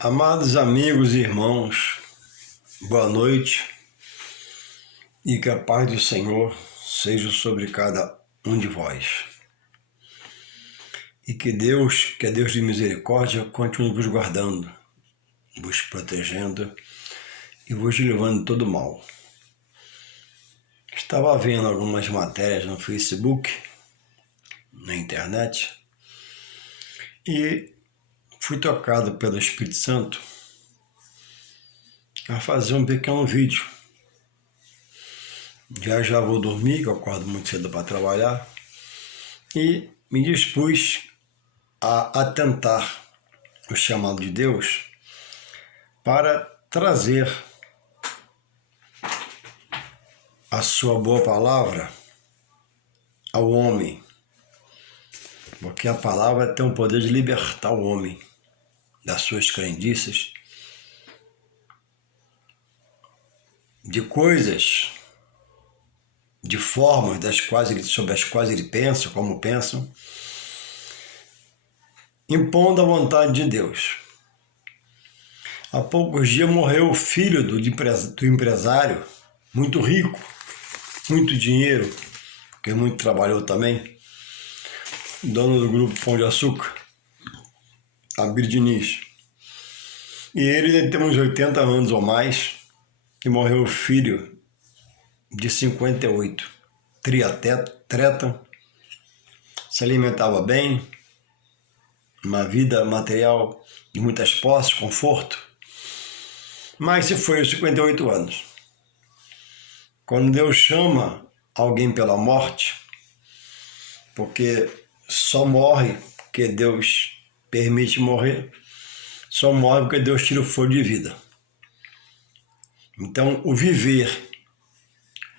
Amados amigos e irmãos, boa noite e que a paz do Senhor seja sobre cada um de vós. E que Deus de misericórdia, continue vos guardando, vos protegendo e vos livrando de todo mal. Estava vendo algumas matérias no Facebook, na internet, e fui tocado pelo Espírito Santo a fazer um pequeno vídeo. Já vou dormir, que eu acordo muito cedo para trabalhar, e me dispus a atentar o chamado de Deus para trazer a sua boa palavra ao homem, porque a palavra tem o poder de libertar o homem das suas crendices, de coisas, de formas sobre as quais ele pensa, como pensam, impondo a vontade de Deus. Há poucos dias morreu o filho do empresário, muito rico, muito dinheiro, porque muito trabalhou também, dono do grupo Pão de Açúcar, Abílio Diniz. E ele tem uns 80 anos ou mais, e morreu o filho de 58, triatleta, se alimentava bem, uma vida material de muitas posses, conforto, mas se foi aos 58 anos. Quando Deus chama alguém pela morte, porque só morre porque Deus permite morrer, só morre porque Deus tira o fôlego de vida. Então, o viver,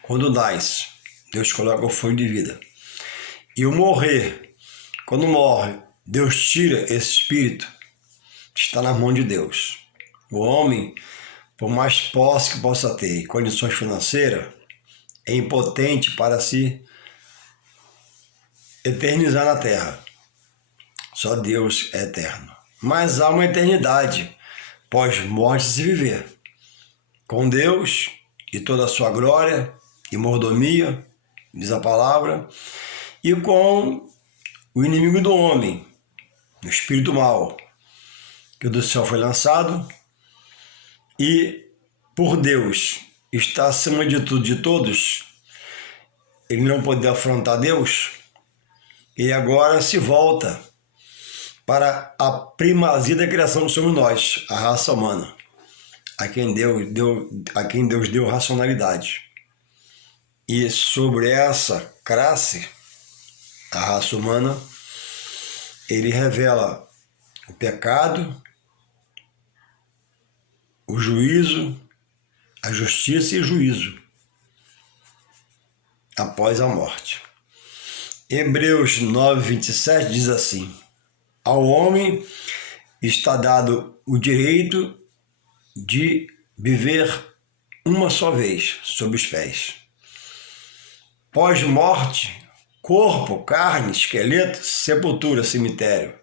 quando nasce, Deus coloca o fôlego de vida. E o morrer, quando morre, Deus tira esse espírito, está na mão de Deus. O homem, por mais posse que possa ter e condições financeiras, é impotente para se eternizar na terra. Só Deus é eterno. Mas há uma eternidade pós-morte se viver. Com Deus e toda a sua glória e mordomia, diz a palavra, e com o inimigo do homem, o espírito mau, que do céu foi lançado, e por Deus está acima de tudo, de todos, ele não poder afrontar Deus, e agora se volta para a primazia da criação que somos nós, a raça humana, a quem Deus deu racionalidade. E sobre essa classe, a raça humana, ele revela o pecado, o juízo, a justiça e o juízo após a morte. Hebreus 9:27 diz assim: ao homem está dado o direito de viver uma só vez sob os pés. Pós-morte, corpo, carne, esqueleto, sepultura, cemitério.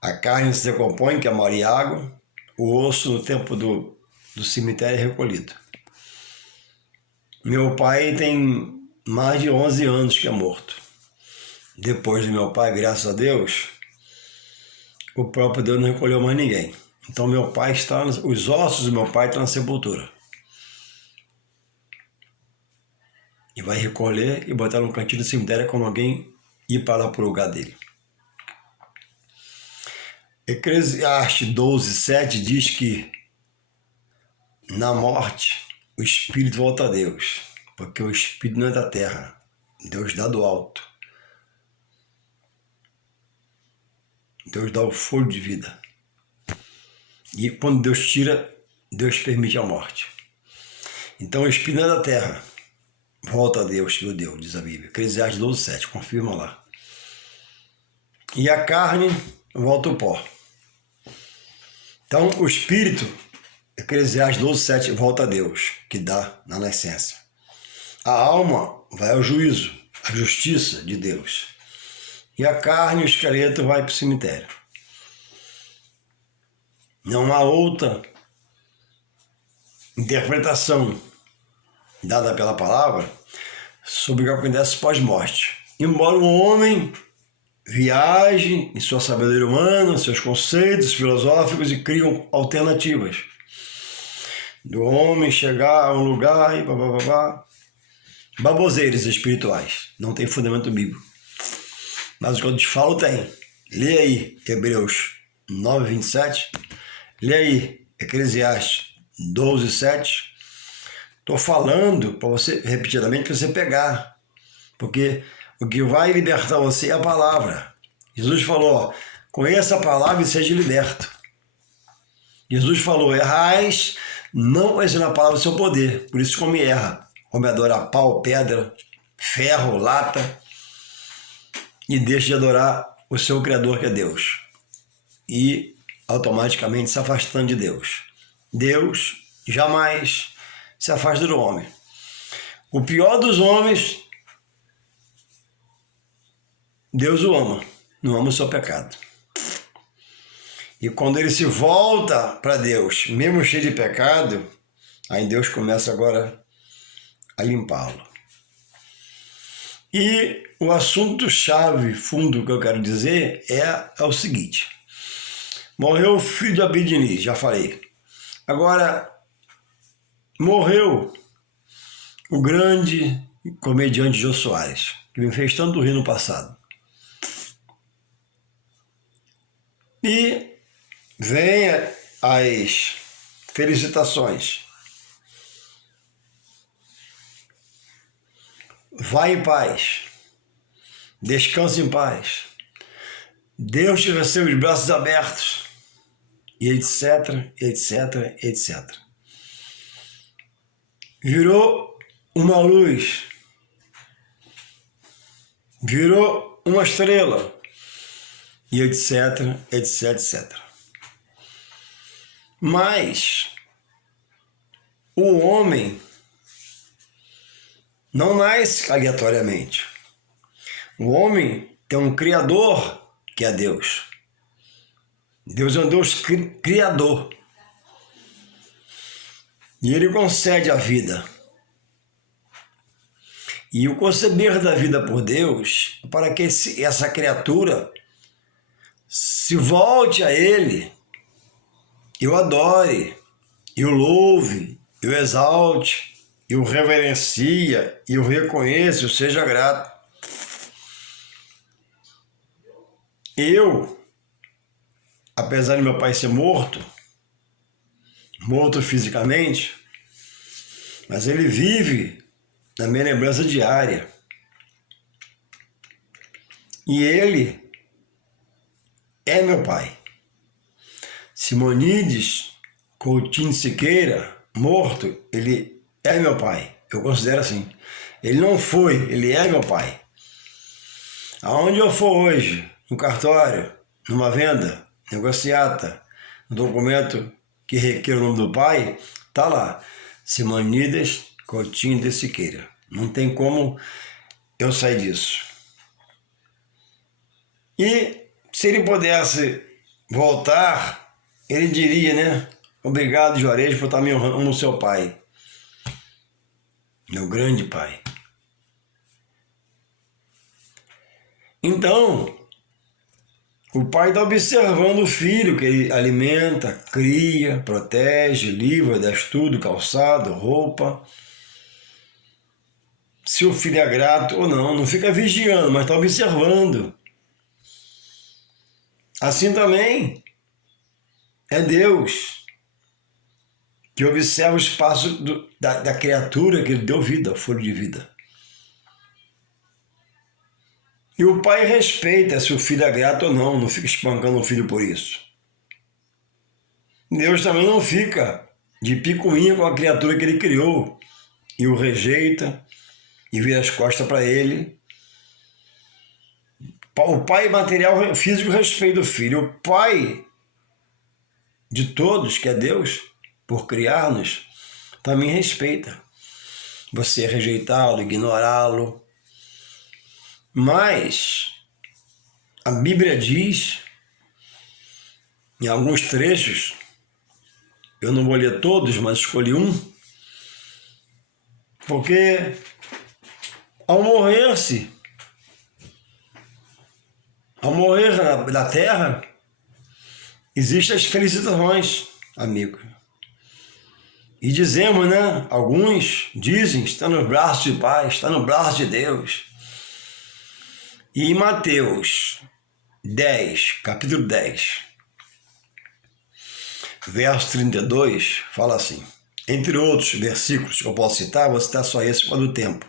A carne se decompõe, que é mar e água, o osso no tempo do cemitério é recolhido. Meu pai tem mais de 11 anos que é morto. Depois do meu pai, graças a Deus, o próprio Deus não recolheu mais ninguém. Então meu pai os ossos do meu pai estão na sepultura. E vai recolher e botar no cantinho do cemitério quando alguém ir para lá para o lugar dele. Eclesiastes 12:7 diz que na morte o espírito volta a Deus, porque o espírito não é da terra, Deus dá do alto. Deus dá o fôlego de vida. E quando Deus tira, Deus permite a morte. Então o espírito não é da terra, volta a Deus que o deu, diz a Bíblia. Eclesiastes 12:7, confirma lá. E a carne volta ao pó. Então o espírito, Eclesiastes 12:7, volta a Deus, que dá na nascença. A alma vai ao juízo, à justiça de Deus. E a carne, o esqueleto, vai para o cemitério. Não há outra interpretação dada pela palavra sobre o que acontece pós-morte. Embora o homem viaje em sua sabedoria humana, seus conceitos filosóficos e criam alternativas. Do homem chegar a um lugar e babá, baboseiras espirituais. Não tem fundamento bíblico. Mas o que eu te falo tem. Lê aí Hebreus 9:27. Lê aí Eclesiastes 12:7. Estou falando para você, repetidamente, para você pegar. Porque o que vai libertar você é a palavra. Jesus falou, ó, conheça a palavra e seja liberto. Jesus falou, errais, não conhecendo a palavra do seu poder. Por isso come erra. Come adorar pau, pedra, ferro, lata. E deixa de adorar o seu Criador, que é Deus. E automaticamente se afastando de Deus. Deus jamais se afasta do homem. O pior dos homens, Deus o ama, não ama o seu pecado. E quando ele se volta para Deus, mesmo cheio de pecado, aí Deus começa agora a limpá-lo. E o assunto chave, fundo que eu quero dizer é o seguinte. Morreu o filho de Abidiniz, já falei. Agora, morreu o grande comediante Jô Soares, que me fez tanto rir no passado. E vem as felicitações. Vai em paz. Descanse em paz. Deus te recebe os braços abertos. E etc, etc, etc. Virou uma luz. Virou uma estrela. E etc, etc, etc. Mas o homem não nasce aleatoriamente. O homem tem um Criador, que é Deus. Deus é um Deus criador. E ele concede a vida. E o conceber da vida por Deus, para que essa criatura se volte a ele, e o adore, e o louve, e o exalte, e o reverencia, e o reconheça, e seja grato. Eu, apesar de meu pai ser morto fisicamente, mas ele vive na minha lembrança diária. E ele é meu pai. Simonides Coutinho Siqueira, morto, ele é meu pai. Eu considero assim. Ele não foi, ele é meu pai. Aonde eu for hoje, no cartório, numa venda, negociata, no documento que requer o nome do pai, tá lá, Simonides Coutinho de Siqueira. Não tem como eu sair disso. E se ele pudesse voltar, ele diria, né? Obrigado, Juarez, por estar me honrando como seu pai. Meu grande pai. Então, o pai está observando o filho que ele alimenta, cria, protege, livra, dá estudo, calçado, roupa. Se o filho é grato ou não, não fica vigiando, mas está observando. Assim também é Deus que observa o espaço da criatura que ele deu vida, folha de vida. E o pai respeita se o filho é grato ou não fica espancando o filho por isso. Deus também não fica de picuinha com a criatura que ele criou e o rejeita e vira as costas para ele. O pai material físico respeita o filho. O pai de todos, que é Deus, por criar-nos, também respeita. Você rejeitá-lo, ignorá-lo. Mas a Bíblia diz, em alguns trechos, Eu não vou ler todos, mas escolhi um, porque ao morrer na terra, existem as felicitações, amigo. E dizemos, né? Alguns dizem, está nos braços de Pai, está no braço de Deus. E em Mateus 10, capítulo 10, verso 32, fala assim, entre outros versículos que eu posso citar, vou citar só esse por causa do tempo.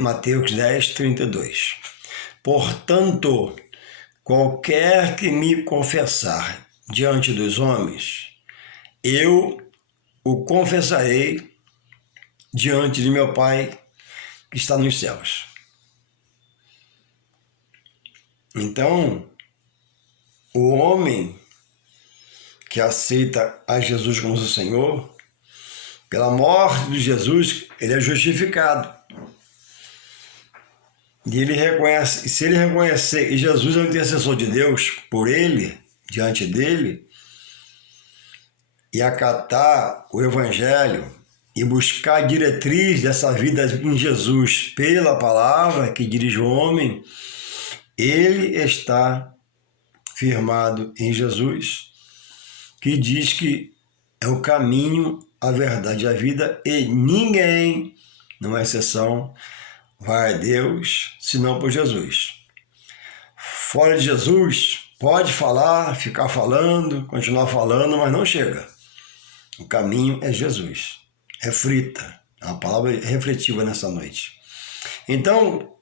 Mateus 10, 32. Portanto, qualquer que me confessar diante dos homens, eu o confessarei diante de meu Pai que está nos céus. Então, o homem que aceita a Jesus como seu Senhor, pela morte de Jesus, ele é justificado. E ele reconhece, e se ele reconhecer que Jesus é o intercessor de Deus por ele, diante dele, e acatar o Evangelho e buscar a diretriz dessa vida em Jesus pela palavra que dirige o homem, ele está firmado em Jesus, que diz que é o caminho, a verdade e a vida, e ninguém, não é exceção, vai a Deus senão por Jesus. Fora de Jesus, pode falar, ficar falando, continuar falando, mas não chega. O caminho é Jesus. Reflita. É uma palavra refletiva nessa noite. Então,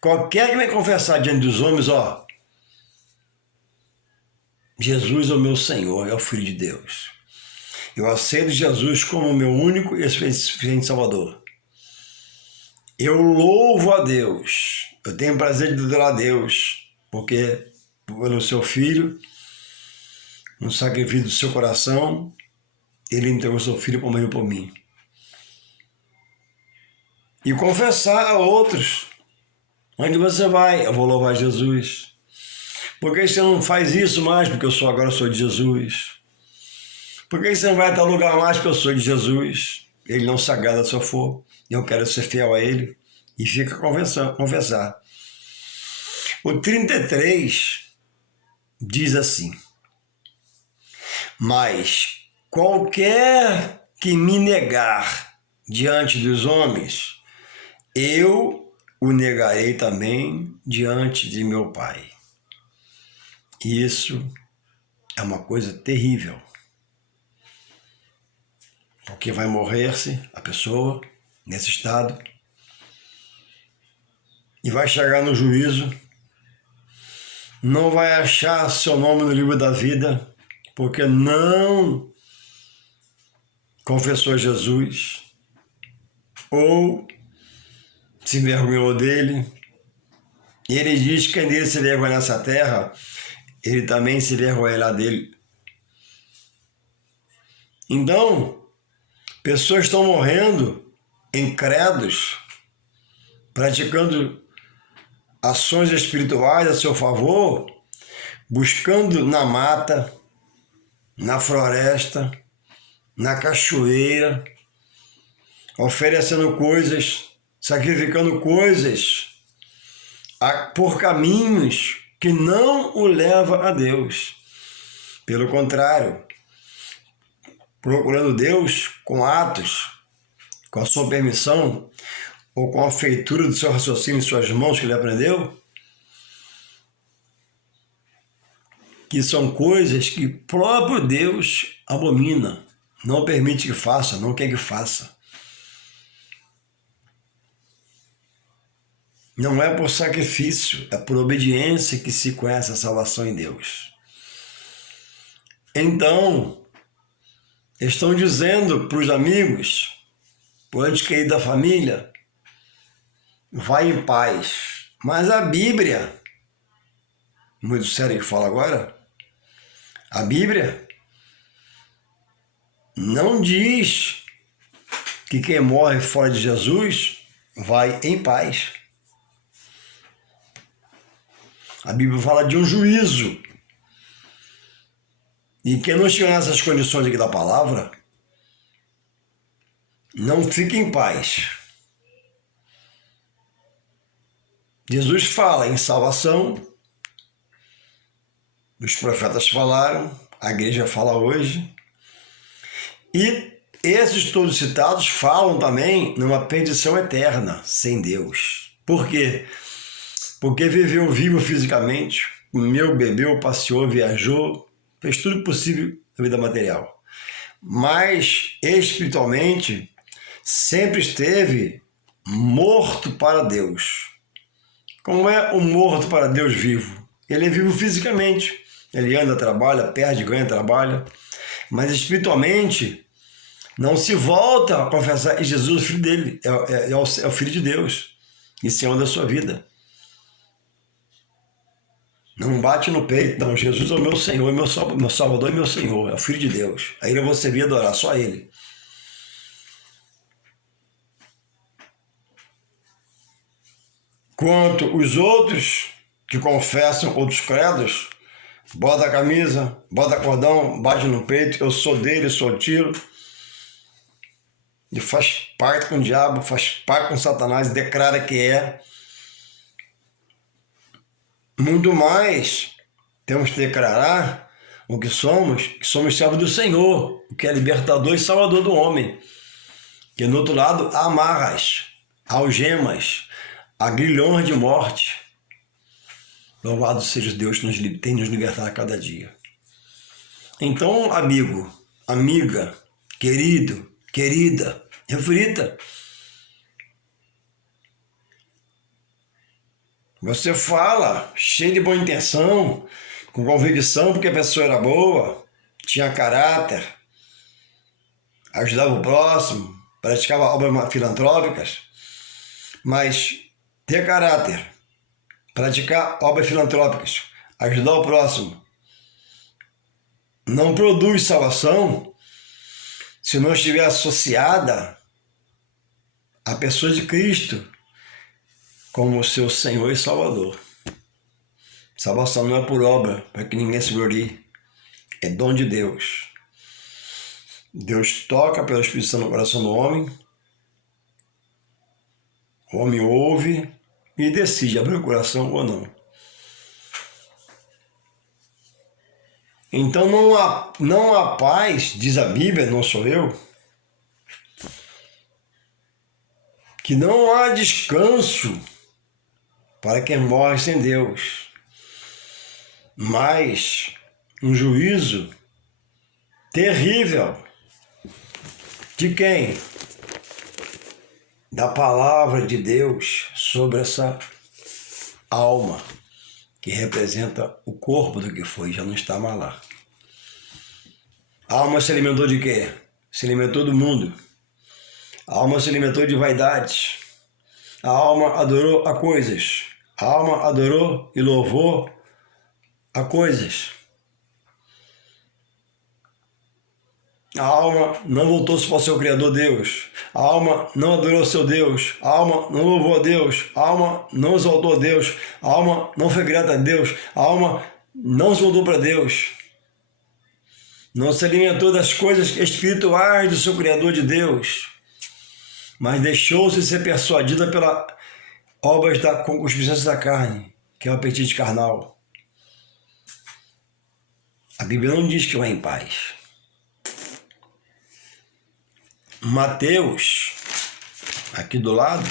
qualquer que me confessar diante dos homens, Jesus é o meu Senhor, é o Filho de Deus. Eu aceito Jesus como o meu único e suficiente Salvador. Eu louvo a Deus. Eu tenho prazer de adorar a Deus, porque pelo seu Filho, no sacrifício do seu coração, ele entregou seu Filho por meio por mim. E confessar a outros. Onde você vai? Eu vou louvar Jesus. Por que você não faz isso mais? Porque eu agora sou de Jesus. Por que você não vai a tal lugar mais? Porque eu sou de Jesus. Ele não se agrada se eu for. Eu quero ser fiel a ele. E fica confessar. O 33 diz assim: mas qualquer que me negar diante dos homens, eu o negarei também diante de meu Pai. E isso é uma coisa terrível. Porque vai morrer-se a pessoa nesse estado e vai chegar no juízo, não vai achar seu nome no livro da vida, porque não confessou Jesus ou se envergonhou dele. E ele diz que quem dele se envergonha nessa terra, ele também se envergonhará dele. Então, pessoas estão morrendo incrédulos, praticando ações espirituais a seu favor, buscando na mata, na floresta, na cachoeira, oferecendo coisas, sacrificando coisas por caminhos que não o levam a Deus. Pelo contrário, procurando Deus com atos, com a sua permissão, ou com a feitura do seu raciocínio em suas mãos que ele aprendeu, que são coisas que próprio Deus abomina, não permite que faça, não quer que faça. Não é por sacrifício, é por obediência que se conhece a salvação em Deus. Então, estão dizendo para os amigos, para o ente querido da família, vai em paz. Mas a Bíblia, muito sério que fala agora, a Bíblia não diz que quem morre fora de Jesus vai em paz. A Bíblia fala de um juízo. E quem não estiver nessas condições aqui da palavra, não fica em paz. Jesus fala em salvação, os profetas falaram, a igreja fala hoje, e esses todos citados falam também numa perdição eterna, sem Deus. Por quê? Porque viveu vivo fisicamente, comeu, bebeu, passeou, viajou, fez tudo possível na vida material. Mas, espiritualmente, sempre esteve morto para Deus. Como é o morto para Deus vivo? Ele é vivo fisicamente. Ele anda, trabalha, perde, ganha, trabalha. Mas espiritualmente, não se volta a confessar que Jesus é o filho dele, é o filho de Deus. E Senhor da sua vida. Não bate no peito, não. Jesus é o meu Senhor, é meu Salvador e meu Senhor, é o Filho de Deus. Aí eu vou servir e adorar só Ele. Quanto os outros que confessam outros credos, bota a camisa, bota cordão, bate no peito, eu sou dele, sou tiro. E faz parte com o diabo, faz parte com Satanás, declara que é. Muito mais, temos que declarar o que somos servos do Senhor, o que é libertador e salvador do homem. Que no outro lado há amarras, algemas, agrilhões de morte. Louvado seja Deus que tem nos libertado a cada dia. Então, amigo, amiga, querido, querida, reflita. Você fala, cheio de boa intenção, com convicção, porque a pessoa era boa, tinha caráter, ajudava o próximo, praticava obras filantrópicas, mas ter caráter, praticar obras filantrópicas, ajudar o próximo, não produz salvação se não estiver associada à pessoa de Cristo como seu Senhor e Salvador. Salvação não é por obra, para que ninguém se glorie. É dom de Deus. Deus toca pelo Espírito Santo no coração do homem. O homem ouve e decide abrir o coração ou não. Então não há paz, diz a Bíblia, não sou eu, que não há descanso para quem morre sem Deus, mas um juízo terrível. De quem? Da palavra de Deus sobre essa alma, que representa o corpo do que foi, já não está mais lá. A alma se alimentou de quê? Se alimentou do mundo. A alma se alimentou de vaidades. A alma adorou a coisas. A alma adorou e louvou a coisas. A alma não voltou-se para o seu Criador Deus. A alma não adorou seu Deus. A alma não louvou a Deus. A alma não exaltou a Deus. A alma não foi grata a Deus. A alma não se voltou para Deus. Não se alimentou das coisas espirituais do seu Criador de Deus, mas deixou-se ser persuadida pelas obras da concupiscência da carne, que é o apetite carnal. A Bíblia não diz que vai em paz. Mateus, aqui do lado,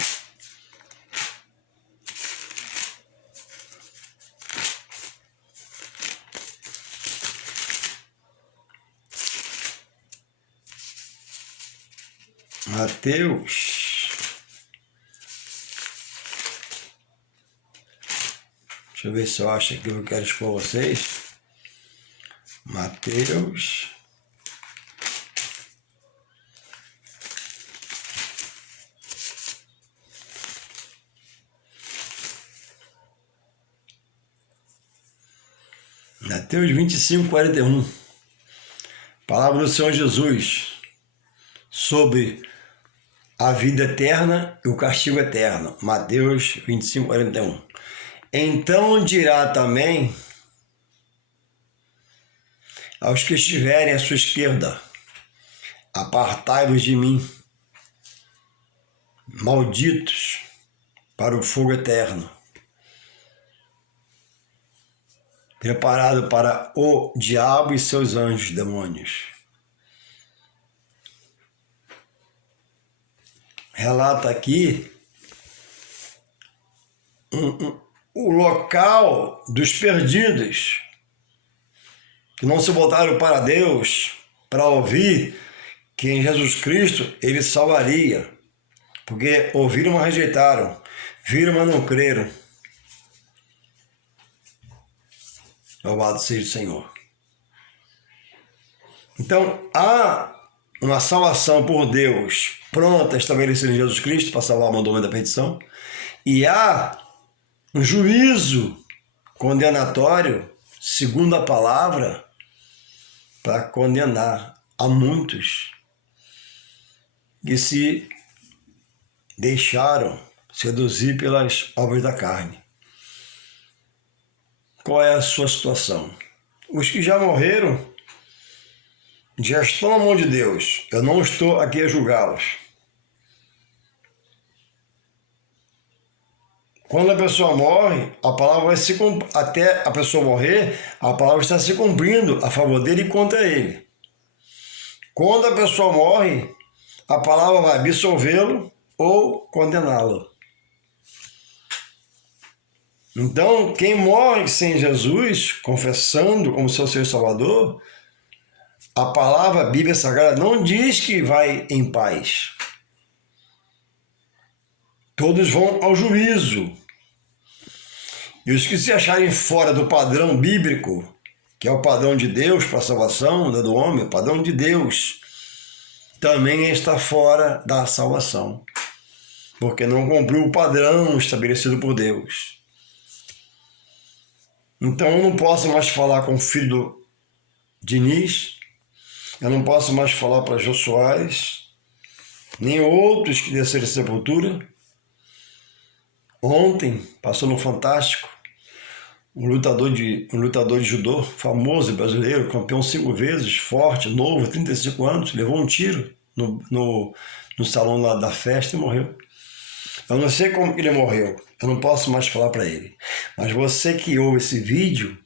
deixa eu ver se eu acho aqui que eu quero expor vocês. Mateus 25:41. Palavra do Senhor Jesus sobre a vida eterna e o castigo eterno. Mateus 25:41. Então dirá também aos que estiverem à sua esquerda, apartai-vos de mim, malditos, para o fogo eterno, preparado para o diabo e seus anjos demônios. Relata aqui o local dos perdidos, que não se voltaram para Deus para ouvir que em Jesus Cristo ele salvaria, porque ouviram, mas rejeitaram, viram, mas não creram. Louvado seja o Senhor. Então, há uma salvação por Deus pronta, estabelecida em Jesus Cristo para salvar o mundo da perdição, e há um juízo condenatório, segundo a palavra, para condenar a muitos que se deixaram seduzir pelas obras da carne. Qual é a sua situação? Os que já morreram já estão na mão de Deus. Eu não estou aqui a julgá-los. Quando a pessoa morre, a palavra vai se até a pessoa morrer, a palavra está se cumprindo a favor dele e contra ele. Quando a pessoa morre, a palavra vai absolvê-lo ou condená-lo. Então, quem morre sem Jesus, confessando como seu Senhor e Salvador, a palavra, a Bíblia Sagrada, não diz que vai em paz. Todos vão ao juízo. E os que se acharem fora do padrão bíblico, que é o padrão de Deus para a salvação do homem, o padrão de Deus, também está fora da salvação, porque não cumpriu o padrão estabelecido por Deus. Então eu não posso mais falar com o filho do Diniz, eu não posso mais falar para Jô Soares, nem outros que desceram de sepultura. Ontem passou no Fantástico um lutador de judô, famoso brasileiro, campeão 5 vezes, forte, novo, 35 anos, levou um tiro no salão lá da festa e morreu. Eu não sei como ele morreu, eu não posso mais falar para ele. Mas você que ouve esse vídeo,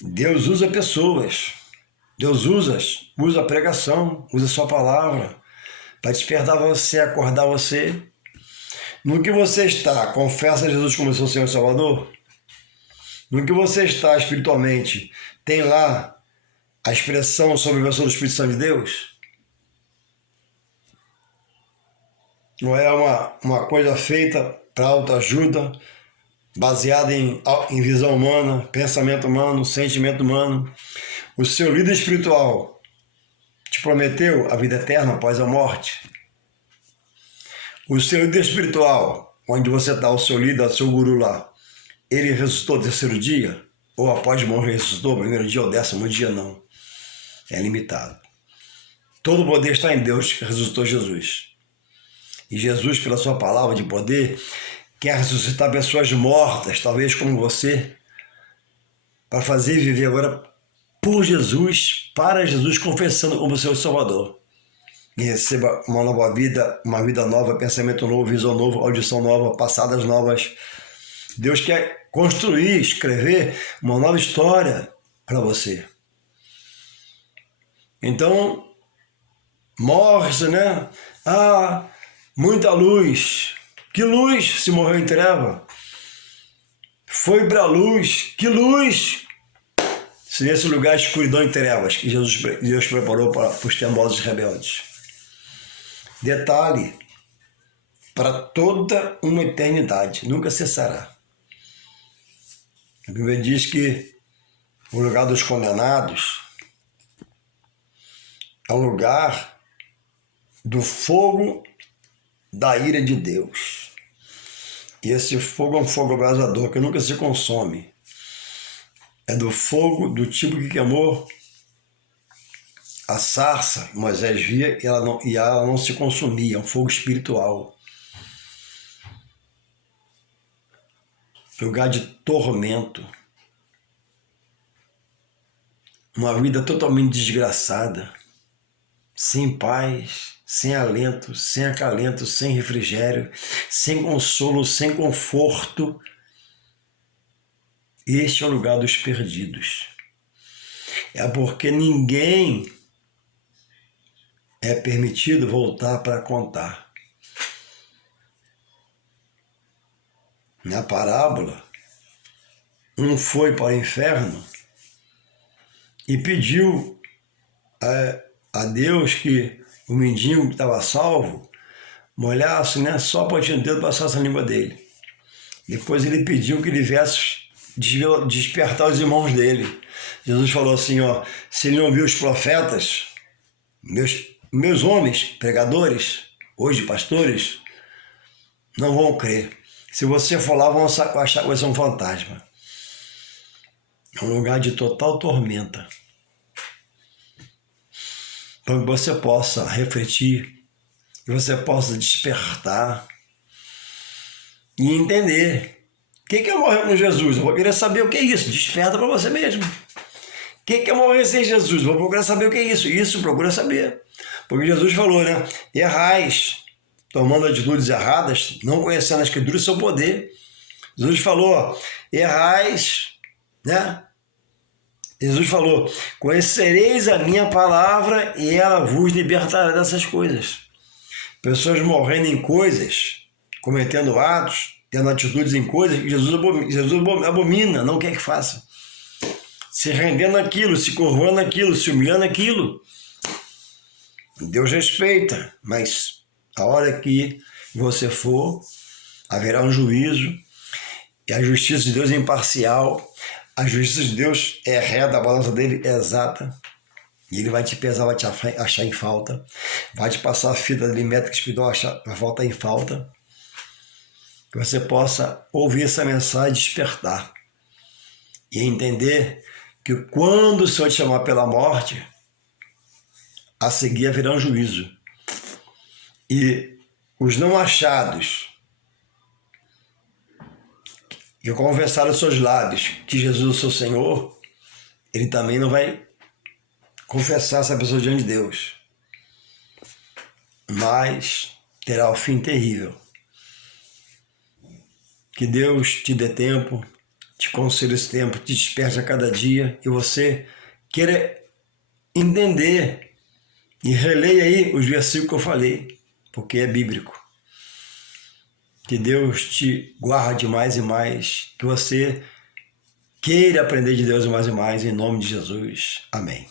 Deus usa pessoas, Deus usa a pregação, usa a sua palavra para despertar você, acordar você. No que você está, confessa Jesus como seu Senhor e Salvador? No que você está espiritualmente, tem lá a expressão sobre a pessoa do Espírito Santo de Deus? Não é uma coisa feita para autoajuda, baseada em visão humana, pensamento humano, sentimento humano. O seu líder espiritual te prometeu a vida eterna após a morte. O seu líder espiritual, onde você está, o seu líder, o seu guru lá, ele ressuscitou no 3º dia? Ou após morrer ressuscitou no 1º dia ou 10º dia? Não. É limitado. Todo o poder está em Deus que ressuscitou Jesus. E Jesus, pela sua palavra de poder, quer ressuscitar pessoas mortas, talvez como você, para fazer viver agora por Jesus, para Jesus, confessando como seu Salvador. E receba uma nova vida, uma vida nova, pensamento novo, visão nova, audição nova, passadas novas. Deus quer construir, escrever uma nova história para você. Então, morre-se, né? Muita luz. Que luz se morreu em treva? Foi para a luz. Que luz! Se nesse lugar de escuridão e trevas que Deus preparou para os teimosos e rebeldes. Detalhe, para toda uma eternidade, nunca cessará. A Bíblia diz que o lugar dos condenados é um lugar do fogo da ira de Deus. E esse fogo é um fogo abrasador que nunca se consome. É do fogo do tipo que queimou a sarça, Moisés via, e ela não se consumia. É um fogo espiritual. Lugar de tormento. uma vida totalmente desgraçada, sem paz, sem alento, sem acalento, sem refrigério, sem consolo, sem conforto. Este é o lugar dos perdidos. É porque ninguém é permitido voltar para contar. Na parábola, um foi para o inferno e pediu a Deus que o mendigo que estava salvo molhasse, né, só a pontinha do dedo, passasse a língua dele. Depois ele pediu que ele viesse despertar os irmãos dele. Jesus falou assim, ó, se ele não viu os profetas, meus homens, pregadores, hoje pastores, não vão crer. Se você for lá, vão achar que você é um fantasma. É um lugar de total tormenta. Para que você possa refletir, que você possa despertar e entender. O que é morrer com Jesus? Eu vou querer saber o que é isso. Desperta para você mesmo. O que é morrer sem Jesus? Eu vou procurar saber o que é isso. Isso, procura saber. Porque Jesus falou, né? Errais, tomando atitudes erradas, não conhecendo a Escritura e seu poder. Jesus falou, errais, né? Jesus falou, conhecereis a minha palavra e ela vos libertará dessas coisas. Pessoas morrendo em coisas, cometendo atos, tendo atitudes em coisas que Jesus abomina, não quer que faça. Se rendendo aquilo, se curvando aquilo, se humilhando aquilo. Deus respeita, mas a hora que você for, haverá um juízo, e a justiça de Deus é imparcial, a justiça de Deus é reta, a balança dele é exata, e ele vai te pesar, vai te achar em falta, vai te passar a fita milimétrica espiritual, vai faltar em falta, que você possa ouvir essa mensagem, despertar, e entender que quando o Senhor te chamar pela morte, a seguir haverá um juízo. E os não achados, que confessaram os seus lábios que Jesus é o seu Senhor, ele também não vai confessar essa pessoa diante de Deus. Mas terá o fim terrível. Que Deus te dê tempo, te conceda esse tempo, te desperte a cada dia e você queira entender e releia aí os versículos que eu falei, porque é bíblico. Que Deus te guarde mais e mais, que você queira aprender de Deus mais e mais, em nome de Jesus. Amém.